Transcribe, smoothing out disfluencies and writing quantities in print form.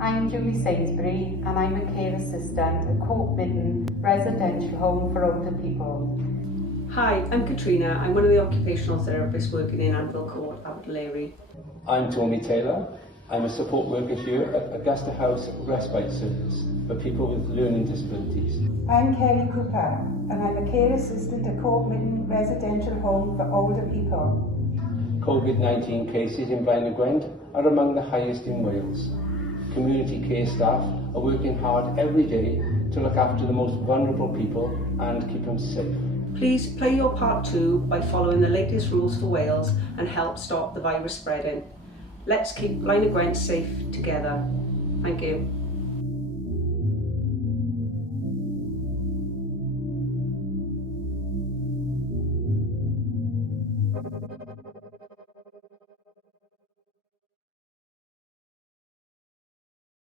I'm Julie Sainsbury and I'm a care assistant at Court Midden Residential Home for Older People. Hi, I'm Katrina. I'm one of the occupational therapists working in Anvil Court, Aberdeen. I'm Tony Taylor. I'm a support worker here at Augusta House Respite Service for people with learning disabilities. I'm Kelly Cooper and I'm a care assistant at Court Midden Residential Home for Older People. COVID-19 cases in Blaenau Gwent are among the highest in Wales. Community care staff are working hard every day to look after the most vulnerable people and keep them safe. Please play your part too by following the latest rules for Wales and help stop the virus spreading. Let's keep Blaenau Gwent safe together. Thank you.